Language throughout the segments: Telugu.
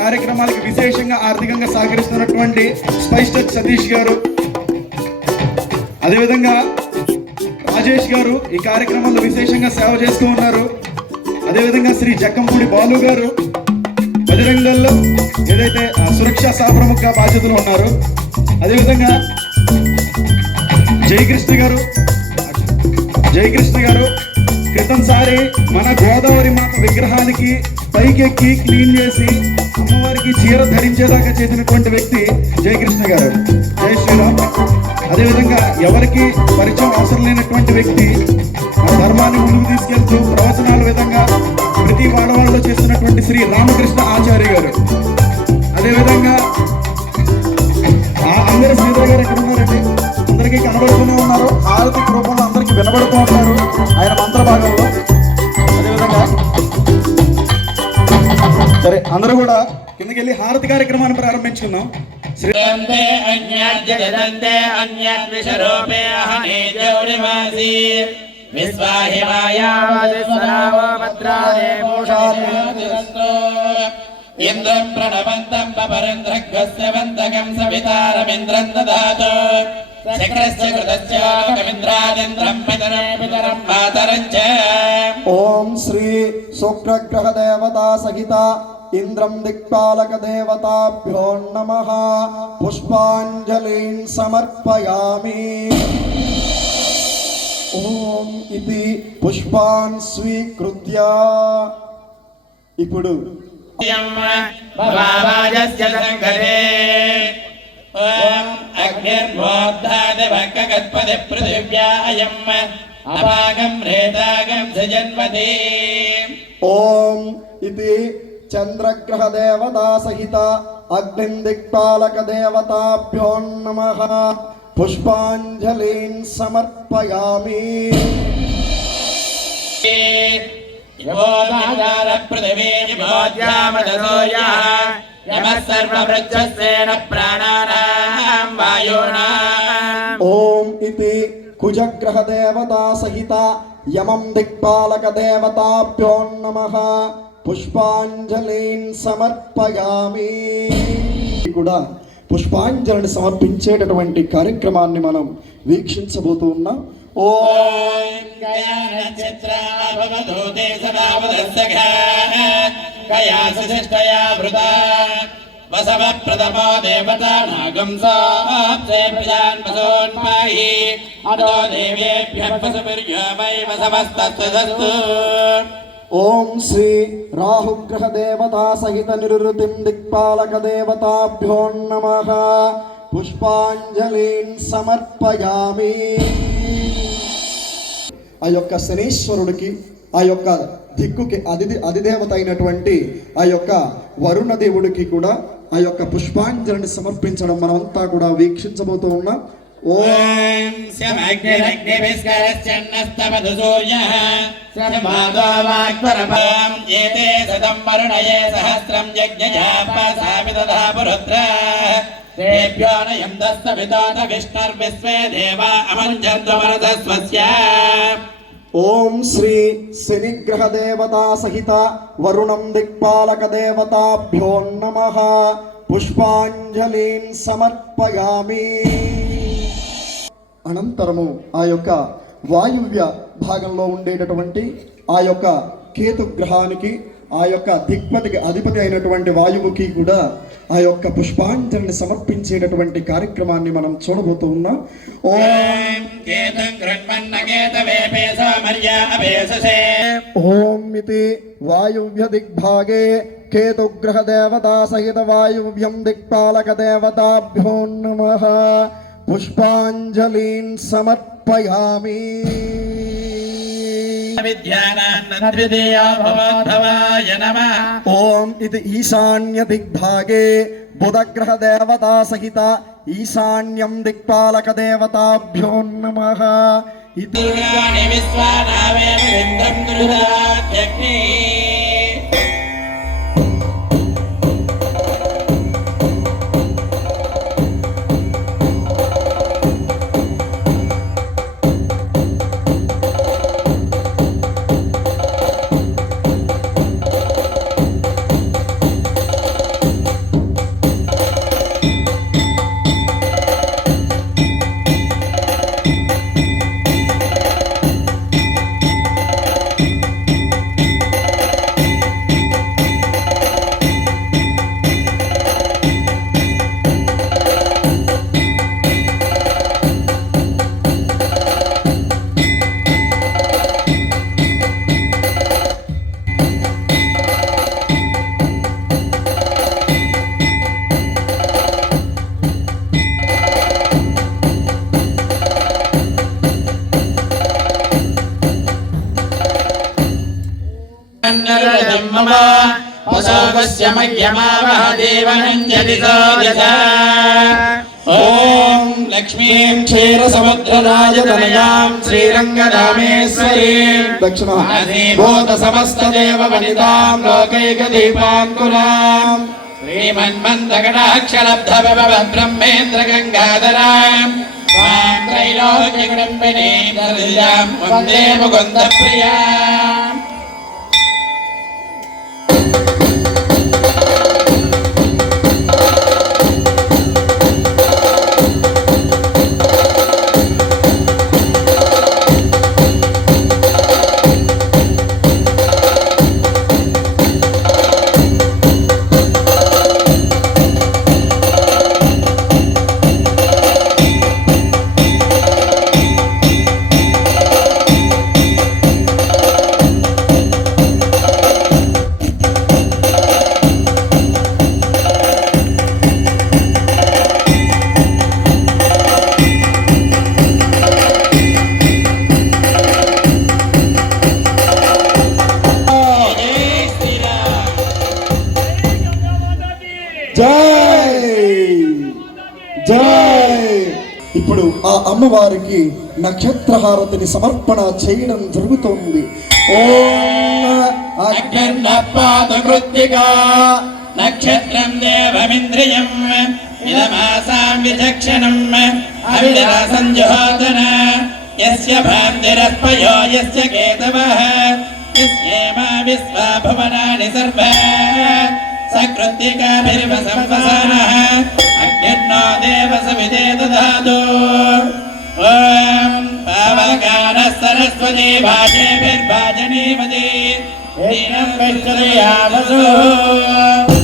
కార్యక్రమాలకు విశేషంగా ఆర్థికంగా సహకరిస్తున్నటువంటి స్పైస్ టచ్ సతీష్ గారు. అదేవిధంగా రాజేష్ గారు ఈ కార్యక్రమంలో విశేషంగా సేవ చేస్తూ ఉన్నారు. అదేవిధంగా శ్రీ జక్కంపూడి బాలు గారు బజరంగల్లో ఏదైతే సురక్షా సహప్రముఖ బాధ్యతలు ఉన్నారు. అదేవిధంగా జయకృష్ణ గారు జయకృష్ణ గారు క్రితంసారి మన గోదావరి మాత విగ్రహానికి పైకెక్కి క్లీన్ చేసి అమ్మవారికి చీర ధరించేదాకా చేసినటువంటి వ్యక్తి జయకృష్ణ గారు. జయ శ్రీరామ్. అదేవిధంగా ఎవరికి పరిచయం అవసరం లేనటువంటి వ్యక్తి మన ధర్మాన్ని ముందుకు తీసుకెళ్తూ ప్రవచనాల విధంగా ప్రతి వాడవాడలో చేస్తున్నటువంటి శ్రీ రామకృష్ణ ఆచార్య గారు. అదేవిధంగా ఆ అందరి శ్రీధర్ గారు ఎక్కడ ఉన్నారండి? అందరికీ కనబడుతూనే ఉన్నారు. ఆరతి రూపంలో అందరికీ వినబడుతూ ఉన్నారు. ఆయన మంత్ర అందరూ కూడా కిందకి వెళ్ళి హారతి కార్యక్రమాన్ని ప్రారంభించుకుందాం. శ్రీ దంతే అన్యాద్య గదంతే అన్యద్విషరూపే అహనే భూషాదిరస్తు ఇంద్రం ప్రణవంతం పపరింద్రఘ్వస్య వంతకం సవితారమింద్రం దదాతు చక్రస్య కృతస్య లోకమింద్రాదింద్రం పితరం పితరం మాతరం చ. ఓం శ్రీ శుక్రగ్రహ దేవతా సహిత ఇంద్రం దిక్పాలక దేవతాభ్యో నమ. పుష్పాంజలిన్ సమర్పయామి. ఓం ఇది పుష్పాన్ స్వీకృత్య. ఇప్పుడు భవాజస్య సంగతే ఓం అగ్నిర్మోద్ధాదిభక్కగత్పది పృథివ్యా అయం అపాగం రేతాగం సజన్మతి ఓం ఇది చంద్రగ్రహ దేవతా సహిత అగ్నిం దిక్పాలక దేవతాభ్యో నమ పుష్పాంజలిన్ సమర్పయామి యోదాధార పృథివీ విమోద్యామదసోయా యమः సర్వవృక్షస్యేన ప్రాణానాం వాయూనాం ఓం ఇది కుజగ్రహ దేవతా సహిత యమం దిక్పాలక దేవతాభ్యో నమ పుష్పాంజలిన్ సమర్పయామి కూడా పుష్పాంజలిని సమర్పించేటటువంటి కార్యక్రమాన్ని మనం వీక్షించబోతూ ఉన్నాం ఓం వసవ ప్రథమో దేవతా నాగం సాప్సే ప్రజాన్ వసోన్మాహి అదో ఓం శ్రీ రాహుగ్రహ దేవతా సహిత నిరుతిం దిక్పాలక దేవతాభ్యో నమ. పుష్పాంజలిన్ సమర్పయామి. ఆ యొక్క శనీశ్వరుడికి ఆ యొక్క దిక్కుకి అధిది అధిదేవత అయినటువంటి ఆ యొక్క వరుణ దేవుడికి కూడా ఆ యొక్క పుష్పాంజలిని సమర్పించడం మనమంతా కూడా వీక్షించబోతూ ఉన్నాం. ఓం ఓం శమగ్నిరగ్నిభిస్కరశ్చన్నస్తవధు సూర్యః శర్మాదో వాక్పరపరం ఏతే సదం వరుణయే సహస్రం యజ్ఞయాపాసామి తథా పురుత్ర తేభ్యో నయం దస్తవితోత విష్ణుర్విశ్వే దేవా అమంజంతు మరదస్వస్య ఓం శ్రీ శనిగ్రహ దేవతా సహిత వరుణం దిక్పాలక దేవతాభ్యో నమ పుష్పాంజలిన్ సమర్పయామి అనంతరము ఆ యొక్క వాయువ్య భాగంలో ఉండేటటువంటి ఆ యొక్క కేతు గ్రహానికి ఆ యొక్క దిక్పతికి అధిపతి అయినటువంటి వాయువుకి కూడా ఆ యొక్క పుష్పాంజలిని సమర్పించేటటువంటి కార్యక్రమాన్ని మనం చూడబోతూ ఉన్నాం. ఓం ఇతి వాయువ్య దిగ్భాగే కేతుగ్రహ దేవతా సహిత వాయువ్యం దిక్పాలక దేవతాభ్యో నమ. పుష్పాంజలీన్ సమర్పయామి. ఓం ఇది ఈశాన్య దిగ్భాగే బుధగ్రహ దేవతా సహిత ఈశాన్యం దిక్పాలక దేవతాభ్యో నమ ఇది దుర్గాణి విశ్వానావేవ విందం దుర్గాగ్ని అన్నరుణితం మమ పశోగస్య మయ్యమావహ దేవనంజలి సోదస ఓం లక్ష్మీం క్షీరసముద్రరాజతనయాం శ్రీరంగరామేశ్వరీం దక్షిణ అధీభూత అమ్మవారికి నక్షత్రహారతిని సమర్పణ చేయడం జరుగుతోంది. నక్షత్రం దేవమింద్రియం ఇదమాసాం విచక్షణం అవిరాసంజోదన యస్య భాంతిరస్పయో యస్య కేతవః యస్యేమా విశ్వా భువనాని సర్వ సకృత్తికాభిర్వ అగ్నిర్నో దేవ సమితే దదాతు ఓం పావకానः సరస్వతి భాషేభిర్భాజనీమతి దీనం విష్ణుయామసు గోదావరి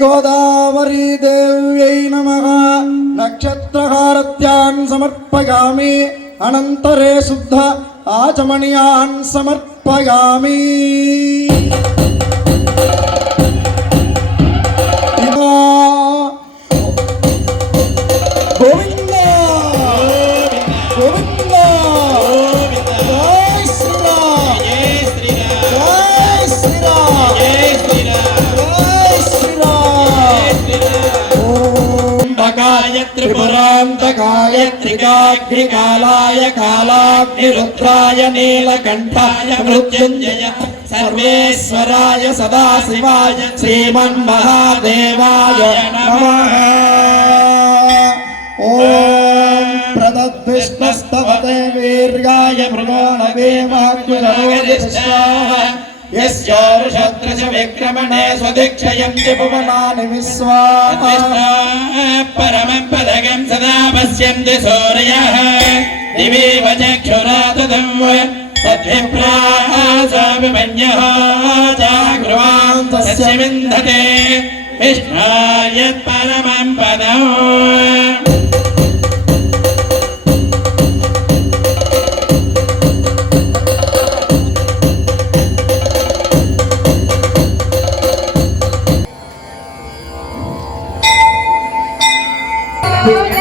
गोदावरी देव्यै नमः नक्षत्रहारत्यान् समर्पयामि अनन्तरे शुद्ध आचमणीयान् समर्पयामि गायत्रिकाग्निकालाय कालाग्निरुद्राय नीलकण्ठाय मृत्युञ्जय सर्वेश्वराय सदाशिवाय श्रीमन्महादेवाय नमः ॐ प्रदद्विष्णस्तवते वीर्याय मृगोणवेवाग्निरवोदिस्वाहा यस्यारुषत्र च विक्रमणे स्वधिक्षयन्ति भुवनानि विस्वाहा परमं पदगं सदा पश्यन्ति सूर्यः दिवेव चक्षुरातदम् तद्विप्राः स्वाभिमन्यः जागृवान्तस्य विन्दते विष्णायत्परमं पदम् Yeah.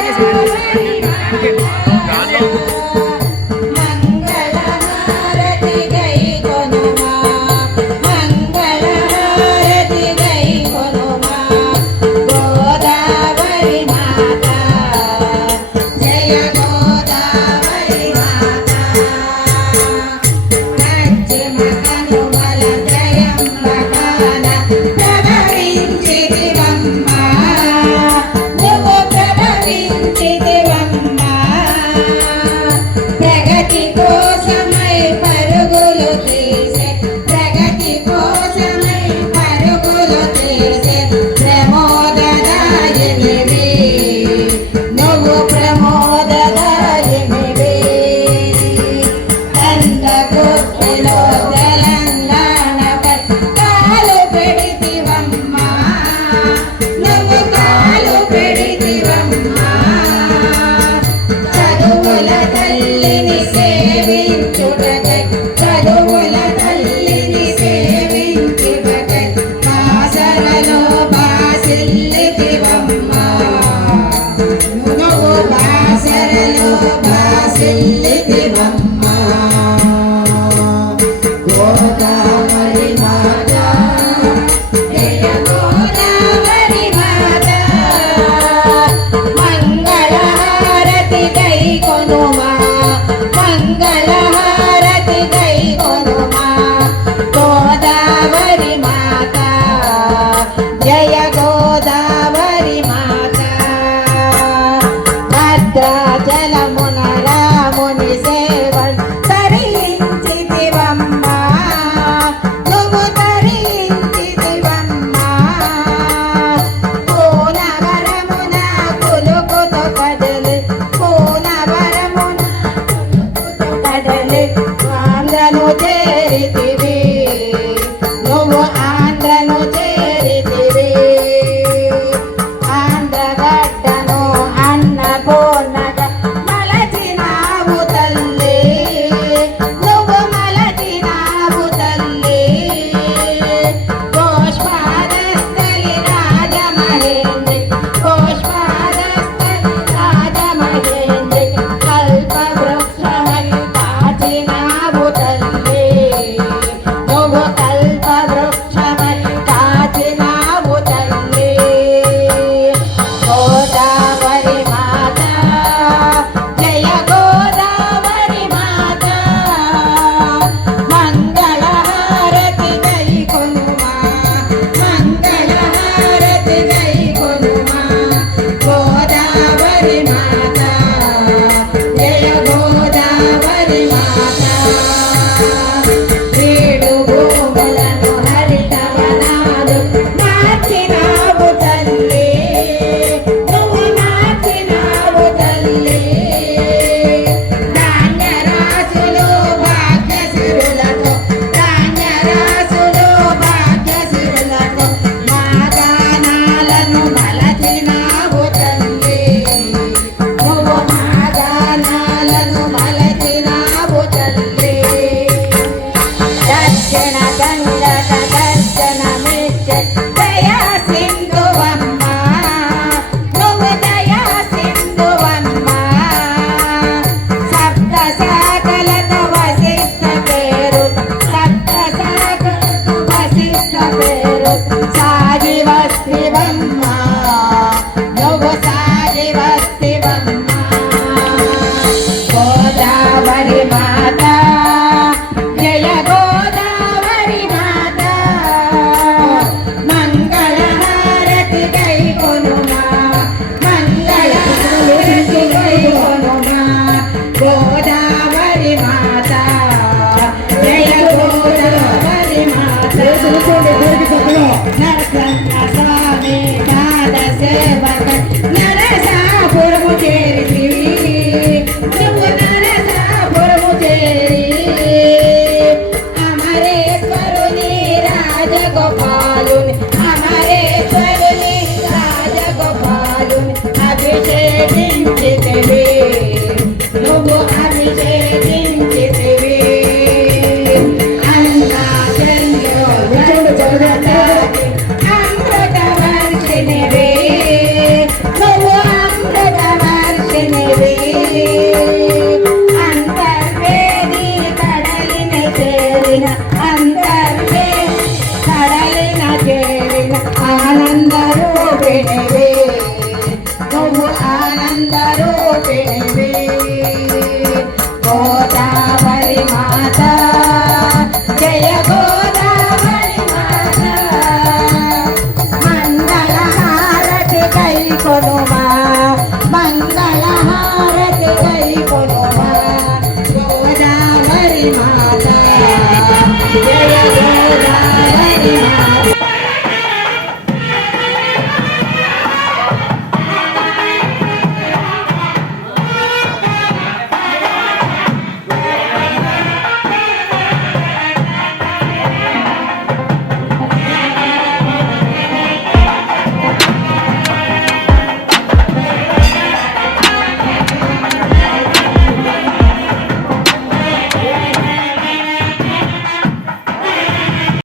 സാരി വസ്ത്രം